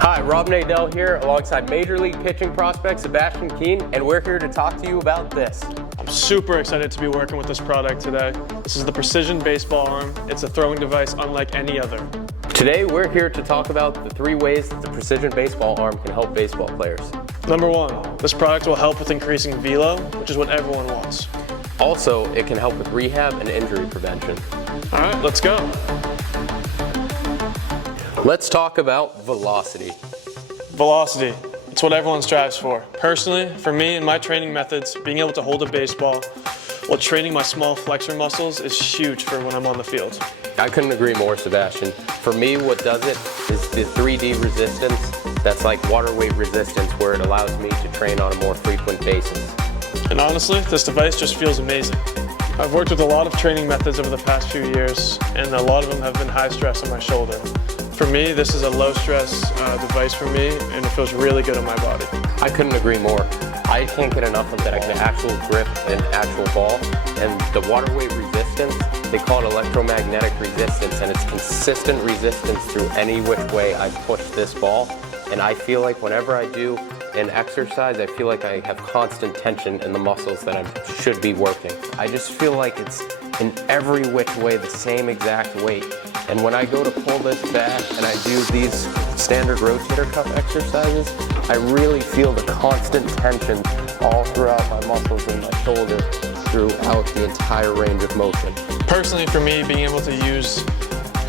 Hi, Rob Nadell here alongside Major League pitching prospect Sebastian Keane, and we're here to talk to you about this. I'm super excited to be working with this product today. This is the Precision Baseball Arm. It's a throwing device unlike any other. Today we're here to talk about the 3 ways that the Precision Baseball Arm can help baseball players. Number 1, this product will help with increasing velo, which is what everyone wants. Also, it can help with rehab and injury prevention. All right, let's go. Let's talk about velocity. Velocity, it's what everyone strives for. Personally, for me and my training methods, being able to hold a baseball while training my small flexor muscles is huge for when I'm on the field. I couldn't agree more, Sebastian. For me, what does it is the 3D resistance. That's like water weight resistance, where it allows me to train on a more frequent basis. And honestly, this device just feels amazing. I've worked with a lot of training methods over the past few years, and a lot of them have been high stress on my shoulder. For me, this is a low stress device for me, and it feels really good on my body. I couldn't agree more. I can't get enough of that actual grip and actual ball. And the water weight resistance, they call it electromagnetic resistance, and it's consistent resistance through any which way I push this ball. And I feel like whenever I do an exercise, I feel like I have constant tension in the muscles that I should be working. I just feel like it's in every which way the same exact weight. And when I go to pull this back and I do these standard rotator cuff exercises, I really feel the constant tension all throughout my muscles in my shoulder throughout the entire range of motion. Personally, for me, being able to use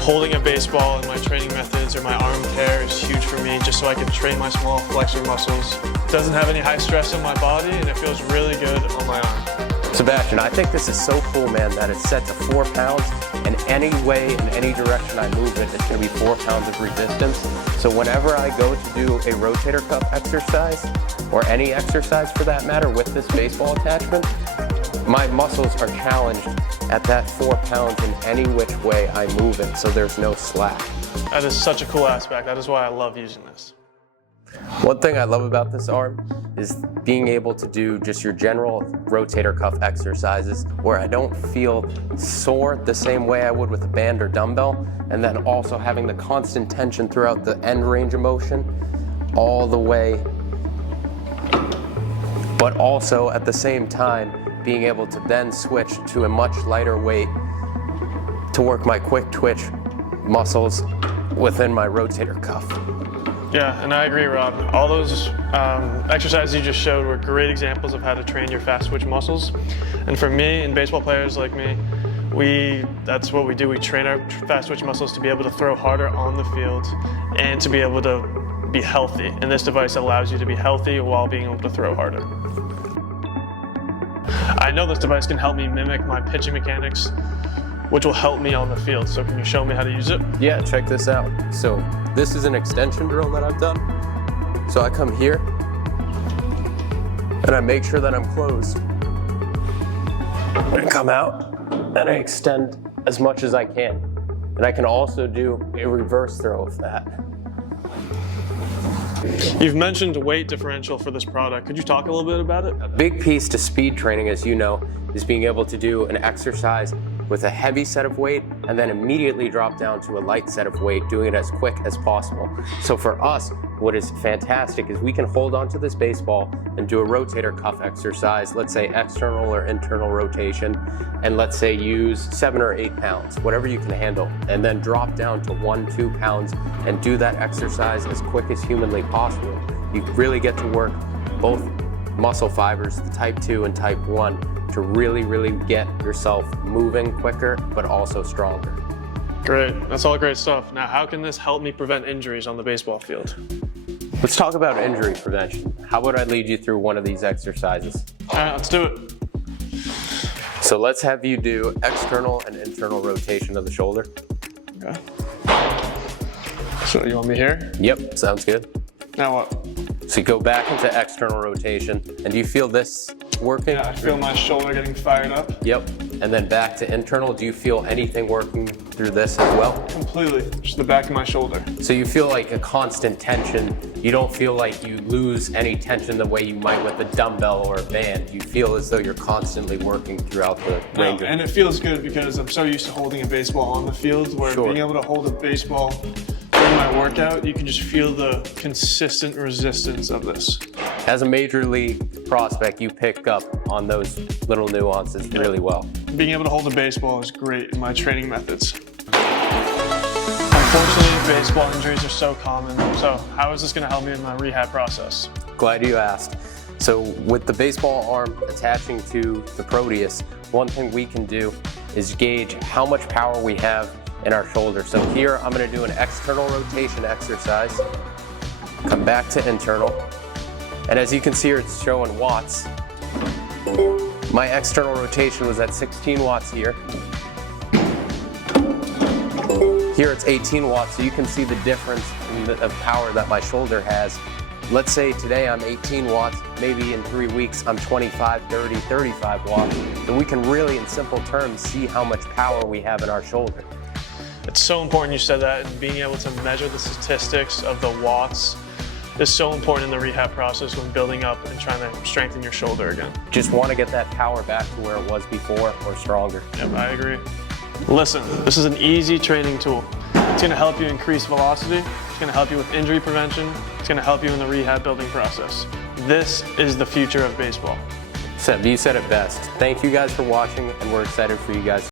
holding a baseball in my training methods or my arm care is huge for me, just so I can train my small flexor muscles. It doesn't have any high stress on my body, and it feels really good on my arm. Sebastian, I think this is so cool, man, that it's set to 4 pounds, and any way, in any direction I move it, it's going to be 4 pounds of resistance. So whenever I go to do a rotator cuff exercise, or any exercise for that matter, with this baseball attachment, my muscles are challenged at that 4 pounds in any which way I move it, so there's no slack. That is such a cool aspect. That is why I love using this. One thing I love about this arm is being able to do just your general rotator cuff exercises where I don't feel sore the same way I would with a band or dumbbell, and then also having the constant tension throughout the end range of motion all the way, but also at the same time being able to then switch to a much lighter weight to work my quick twitch muscles within my rotator cuff. Yeah, and I agree, Rob. All those exercises you just showed were great examples of how to train your fast twitch muscles. And for me and baseball players like me, that's what we do. We train our fast twitch muscles to be able to throw harder on the field and to be able to be healthy. And this device allows you to be healthy while being able to throw harder. I know this device can help me mimic my pitching mechanics, which will help me on the field. So can you show me how to use it? Yeah, check this out. So this is an extension drill that I've done. So I come here and I make sure that I'm closed. I come out and I extend as much as I can. And I can also do a reverse throw of that. You've mentioned weight differential for this product. Could you talk a little bit about it? A big piece to speed training, as you know, is being able to do an exercise with a heavy set of weight and then immediately drop down to a light set of weight, doing it as quick as possible. So for us, what is fantastic is we can hold onto this baseball and do a rotator cuff exercise, let's say external or internal rotation, and let's say use 7 or 8 pounds, whatever you can handle, and then drop down to 1-2 pounds and do that exercise as quick as humanly possible. You really get to work both muscle fibers, the type 2 and type 1, to really get yourself moving quicker, but also stronger. Great, that's all great stuff. Now, how can this help me prevent injuries on the baseball field? Let's talk about injury prevention. How about I lead you through one of these exercises? All right, let's do it. So let's have you do external and internal rotation of the shoulder. Okay. So you want me here? Yep, sounds good. Now what? So you go back into external rotation, and do you feel this working? Yeah, I feel my shoulder getting fired up. Yep. and then back to internal. Do you feel anything working through this as well? Completely, just the back of my shoulder. So you feel like a constant tension. You don't feel like you lose any tension the way you might with a dumbbell or a band. You feel as though you're constantly working throughout the range. And it feels good because I'm so used to holding a baseball on the field, where Sure. being able to hold a baseball during my workout, you can just feel the consistent resistance of this. As a major league prospect, you pick up on those little nuances really well. Being able to hold a baseball is great in my training methods. Unfortunately, baseball injuries are so common, so how is this going to help me in my rehab process? Glad you asked. So with the baseball arm attaching to the Proteus, one thing we can do is gauge how much power we have in our shoulder. So here I'm going to do an external rotation exercise, come back to internal, and as you can see here it's showing watts. My external rotation was at 16 watts here. Here it's 18 watts, so you can see the difference in the power that my shoulder has. Let's say today I'm 18 watts, maybe in 3 weeks I'm 25, 30, 35 watts. And we can really, in simple terms, see how much power we have in our shoulder. It's so important you said that, and being able to measure the statistics of the watts is so important in the rehab process when building up and trying to strengthen your shoulder again. Just want to get that power back to where it was before or stronger. Yep, I agree. Listen, this is an easy training tool. It's going to help you increase velocity. It's going to help you with injury prevention. It's going to help you in the rehab building process. This is the future of baseball. Seb, you said it best. Thank you guys for watching, and we're excited for you guys.